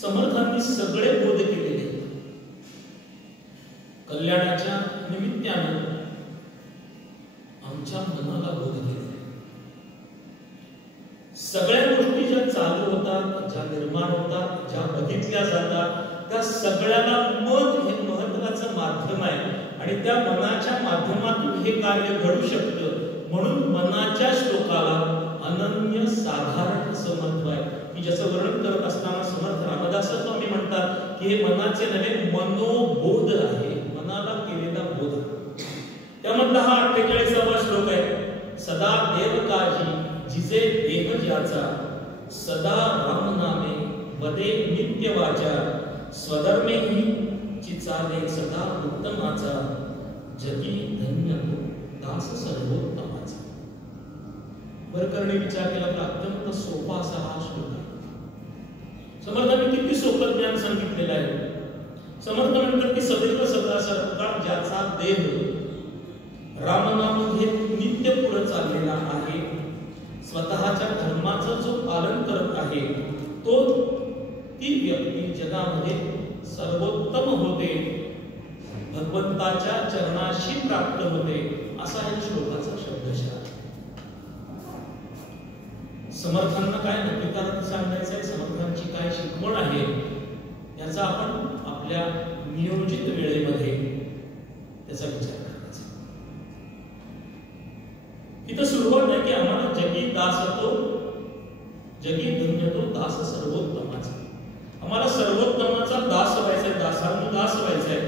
समर्थांनी सगळे बोध केलेले कल्याणाच्या निमित्ताने आमच्या मनाला बोध केले. सगळ्या गोष्टी ज्या चालू होतात, ज्या निर्माण होतात, ज्या बघितल्या जातात, त्या सगळ्याला मन हे महत्त्वाचं माध्यम आहे आणि त्या मनाच्या माध्यमातून हे कार्य घडू शकतं. म्हणून मनाच्या श्लोकाला अनन्य साधारण असं महत्व आहे की ज्याचं वर्णन करत असताना समर्थ रामदास स्वामी म्हणतात की हे मनाचे नव्हे मनोबोध आहे, मनाला केलेला बोध. त्यामधला हा 48वा श्लोक आहे. सदा देव काजी जिजे देव ज्याचा, सदा राम नामे वदे नित्य वाचा, स्वधर्मेही चिचाले सदा उत्तमाचा, जगी धन्य दास सर्वोत्तमाचा. वरकरणी विचार केला तर अत्यंत सोपा असा हा श्लोक आहे. समर्थांनी किती सोपं ज्ञान सांगितलेलं आहे. समर्थ म्हणतात की सदैव सदा सर्वकाळ ज्याचा देह रामनाम घेत नित्य पुढे चाललेला आहे, स्वतःच्या धर्माचं जो पालन करत आहे, तो ती व्यक्ती जगामध्ये सर्वोत्तम होते, भगवंताच्या चरणाशी प्राप्त होते, असा या श्लोकाचा शब्दशः. समर्थांना काय नक्की सांगायचं आहे, समर्थांची काय शिकवण आहे, याचा आपण आपल्या नियोजित वेळेमध्ये त्याचा विचार करायचा. इथं सुरुवात आहे की आम्हाला जगी दास तो, जगी धन्य तो दास सर्वोत्तमाचा. आम्हाला सर्वोत्तमाचा दास व्हायचा आहे, दासानुदास व्हायचा आहे,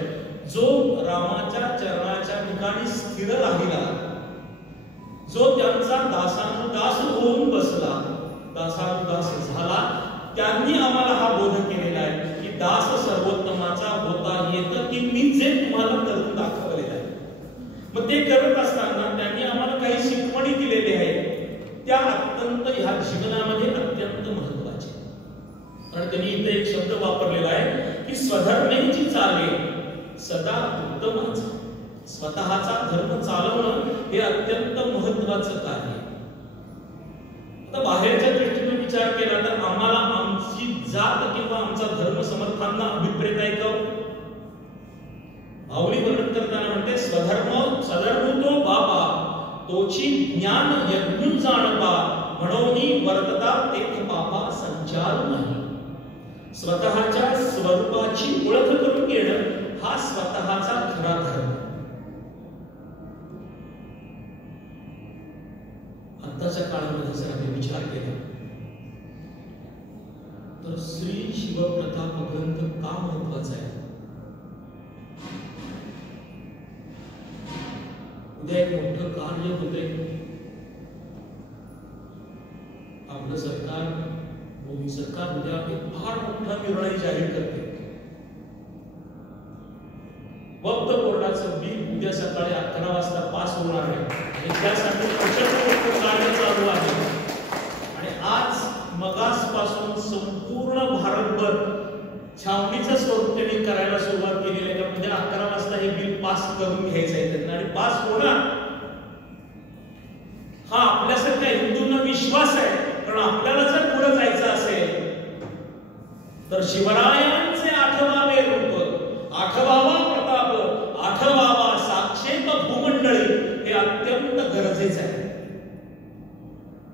जो रामाच्या चरणाच्या ठिकाणी स्थिर राहिला, जो त्यांचा दासानुदास होऊन बसला, दासानुदास झाला, त्यांनी आम्हाला हा बोध केलेला आहे की दास सर्वोत्तमाचा होता येतं की मी जे तुम्हाला करून दाखवलेलं आहे. मग ते करत असताना त्यांनी आम्हाला काही शिकवणी दिलेल्या आहेत, त्या अत्यंत ह्या जीवनामध्ये अत्यंत महत्वाच्या. कारण त्यांनी इथे एक शब्द वापरलेला आहे की स्वधर्मेची चाले सदा उत्तमाचा. स्वतःचा धर्म चालवणं हे अत्यंत महत्वाचं कार्य आहे. आता बाहेरच्या दृष्टीने विचार केला तर आम्हाला आमची जात किंवा आमचा धर्म समर्थांना अभिप्रेत आहे का? माऊली वर्णन करताना म्हणते स्वधर्म सधर्म तो बाबा, तोची ज्ञान यज्ञ जाणपा, म्हणून वर्तता तेथ पापा संचार नाही. स्वतःच्या स्वरूपाची ओळख करून घेणं हा स्वतःचा खरा धर्म. आताच्या काळामध्ये जर आपण विचार केला तर श्री शिवप्रताप ग्रंथ का महत्वाचा आहे? उद्या एक मोठं कार्य होते. आपलं सरकार, मोदी सरकार उद्या एक फार मोठा निर्णय जाहीर करते. वक्फ बोर्डाचं बिल उद्या सकाळी 11 वाजता पास होणार आहे आणि त्यासाठी प्रचंड कार्य चालू आहे. आणि आज मगासपासून संपूर्ण भारतभर छावणीचं स्वरूप त्यांनी करायला सुरुवात केलेली आहे. म्हणजे 11 वाजता हे बिल पास करून घ्यायचं आहे त्यांना आणि पास होणार. हा आपल्यासारख्या हिंदूंना विश्वास आहे. कारण आपल्याला जर पुढे जायचं असेल तर शिवरायांचे 8वावे रूप, 8वावा प्रताप, 8वावा साक्षेप भूमंडळी हे अत्यंत गरजेचं आहे.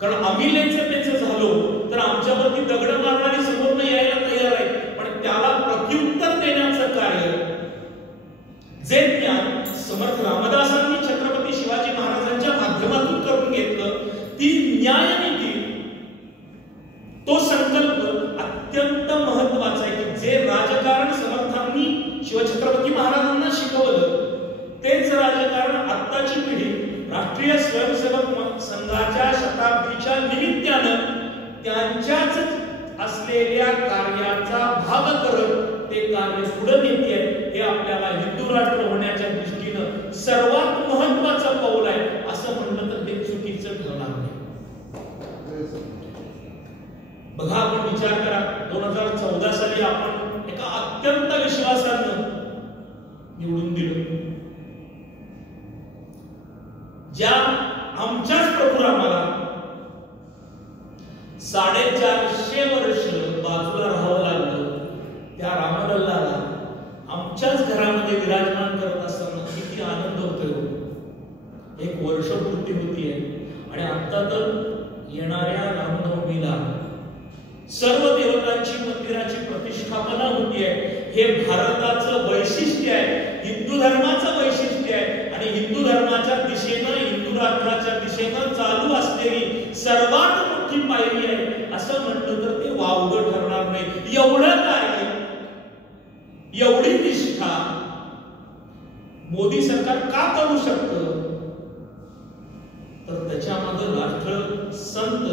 कारण आम्ही त्याचं झालो तर आमच्यावरती दगड मारणारी समोर यायला तयार आहे. पण त्याला प्रत्युत्तर देण्याचं कार्य जे ज्ञान समर्थ रामदासांनी छत्रपती शिवाजी महाराजांच्या माध्यमातून करून घेतलं, ती न्यायनीती, तो संकल्प अत्यंत महत्वाचा आहे की जे राजकारण समर्थांनी शिवछत्रपती महाराजांना शिकवलं, तेच राजकारण आत्ताची पिढी राष्ट्रीय स्वयंसेवक संघाच्या शताब्दीच्या निमित्तानं त्यांच्याच असलेल्या कार्याचा भाग करत ते कार्य पुढे नेते हे आपल्याला हिंदू राष्ट्र होण्याच्या दृष्टीनं सर्वात महत्वाचं पाऊल आहे असं म्हणलं तर ते चुकीचं ठरणार नाही. बघा, आपण विचार करा, 2014 साली आपण एका अत्यंत विश्वासानं निवडून दिलं. ज्या आमच्याच प्रभू रामाला 450 वर्ष बाजूला राहावं लागलं अंतरामध्ये विराजमान करत असताना किती आनंद होतोय. एक वर्षपूर्ती होतीये आणि आता तर येणाऱ्या रामनवमीला सर्व देवतांची मंदिराची प्रतिष्ठापना होतीये. हे भारताचं वैशिष्ट्य आहे, हिंदू धर्माचं वैशिष्ट्य आहे. आणि हिंदू धर्माच्या दिशेनं, हिंदू राष्ट्राच्या दिशेनं चालू असलेली सर्वात मोठी पायरी आहे असं म्हटलं तर ते वावगं ठरणार नाही. एवढं कार्य, एवढी निष्ठा मोदी सरकार का करू शकतं? तर त्याच्यामध्ये राष्ट्र संत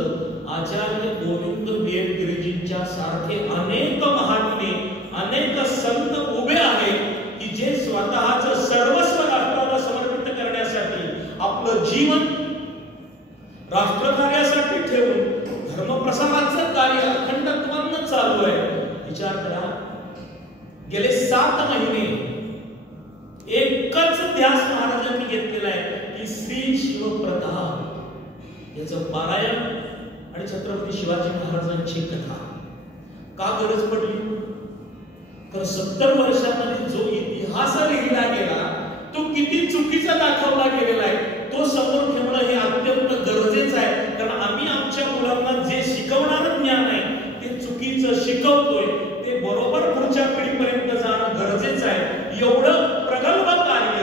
आचार्य गोविंद बेन गिरिजींच्या सारखे अनेक महात्मे, अनेक संत उभे आहेत की जे स्वतःचं सर्वस्व राष्ट्राला समर्पित करण्यासाठी आपलं जीवन राष्ट्रकार्यासाठी ठेवून धर्मप्रसाराचं कार्य अखंडत्वानं चालू आहे. विचार करा, गेले 7 महिने एकच ध्यास महाराजांनी घेतलेला आहे की श्री शिवप्रताप याचं पारायण आणि छत्रपती शिवाजी महाराजांची कथा. का गरज पडली? तर 70 वर्षांमध्ये जो इतिहास लिहिला गेला तो किती चुकीचा दाखवला गेलेला आहे तो समोर ठेवणं हे अत्यंत गरजेचं आहे. कारण आम्ही आमच्या मुलांना जे शिकवणारं ज्ञान आहे ते चुकीचं शिकवतोय, ते बरोबर पुढच्या पिढीपर्यंत जाणं गरजेचं आहे. एवढं प्रगल्भ कार्य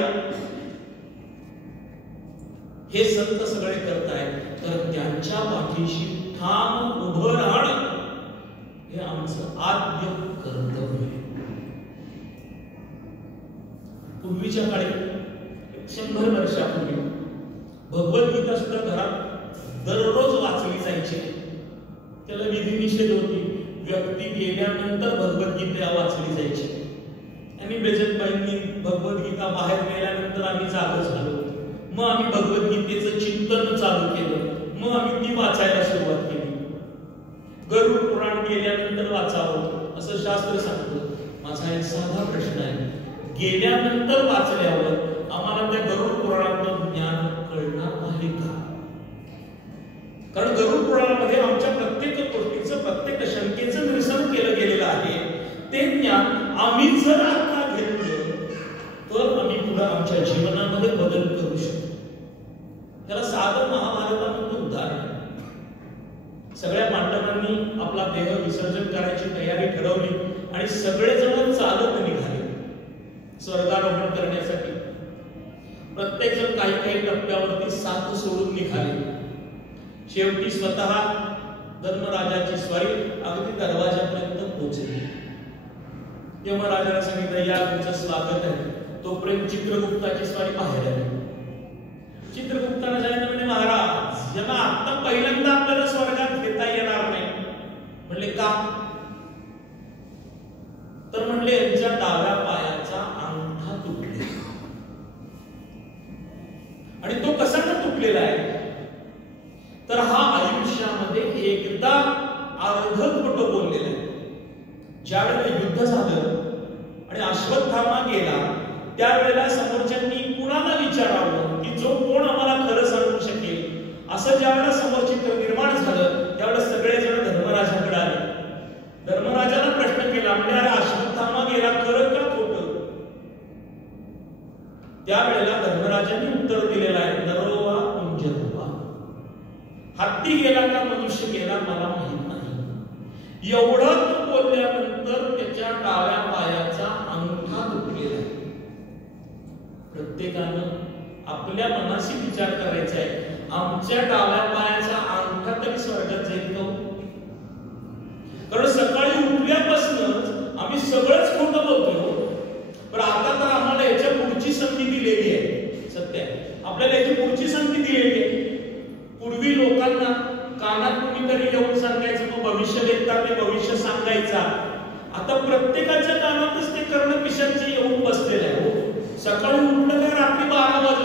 हे संत सगळे करतायत, तर त्यांच्या पाठीशी ठाम उभं राहणं हे आमचं आद्य कर्तव्य आहे. पूर्वीच्या काळी 100 वर्षापूर्वी भगवद्गीता सुद्धा घरात दररोज वाचली जायची. त्याला विधी निषेध होती. व्यक्ती गेल्यानंतर भगवद्गीता वाचली जायची. आणि बेजनबाईंनी भगवद्गीता बाहेर नेल्यानंतर आम्ही जाग झालो. मग आम्ही भगवद्गीतेचं चिंतन चालू केलं. मग आम्ही ती वाचायला सुरुवात केली. गरुड पुराण गेल्यानंतर वाचावं असं शास्त्र सांगतं. माझा एक साधा प्रश्न आहे, गेल्यानंतर वाचल्यावर आम्हाला त्या गरुड पुराणातलं ज्ञान कळणार आहे का? कारण गरुड पुराणामध्ये आमच्या प्रत्येक गोष्टीचं, प्रत्येक शंकेचं निरसन केलं गेलेलं आहे. ते ज्ञान आम्ही जर आता घेतलं तर आम्ही पुढे आमच्या जीवनामध्ये बदल करू शकतो. त्याला साधं महाभारतामधलं उदाहरण. सगळ्या पांडवांनी आपला देह विसर्जन करायची तयारी ठरवली आणि सगळेजण चालत निघाले स्वर्गारोहण करण्यासाठी. प्रत्येक जण काही काही टप्प्यावरती साथ सोडून निघाले. शेवटी स्वतः धर्मराजाची स्वारी अगदी दरवाजापर्यंत पोहोचली. यमराजाने सांगितलं, या तुमचं स्वागत आहे. तोपर्यंत चित्रगुप्ताची स्वारी बाहेर आली. चित्रगुप्ताने सांगितलं, म्हणजे महाराज यांना आता पहिल्यांदा आपल्याला स्वर्गात घेता येणार नाही. म्हणले का? तर म्हणले यांच्या डाव्या पायाचा अंगठा तुटलेला. आणि तो कसा तुटलेला आहे? तर हा आयुष्यामध्ये एकदा अर्ध खोटं बोललेला आहे. ज्या वेळेला युद्ध झालं आणि अश्वत्थामा गेला त्यावेळेला समोरच्यांनी कुणाला विचारावं की जो कोण आम्हाला खरं सांगू शकेल, असं ज्या वेळेला समोर चित्र निर्माण झालं त्यावेळेला सगळेजण धर्मराजाकडे आले. धर्मराजाला प्रश्न केला, म्हणजे अरे अश्वत्थामा गेला खरं का खोटं? त्यावेळेला धर्मराजांनी उत्तर दिलेलं आहे, नरोवा कुंजरोवा. हत्ती गेला का मनुष्य गेला मला माहित नाही. एवढं बोलल्यानंतर त्याच्या डाव्या पायाचा अंगठा तुटलेला आहे. प्रत्येकानं आपल्या मनाशी विचार करायचा आहे, आमच्या डाव्या पायाचा अंगठा तरी स्वर्गात जाईल का? कारण सकाळी उठल्यापासूनच आम्ही सगळंच खोटं बोलतोय. पण आता तर आम्हाला याच्या पुढची संधी दिलेली आहे. सत्य आपल्याला याची पुढची संधी दिलेली आहे. पूर्वी लोकांना कानात कुणीतरी येऊन सांगायचं, मग भविष्य देखता ते भविष्य सांगायचा. आता प्रत्येकाच्या कानातच ते करणं पिशाची येऊन बसलेलं आहे. सकाळी उठलं काय रात्री 12 वाजता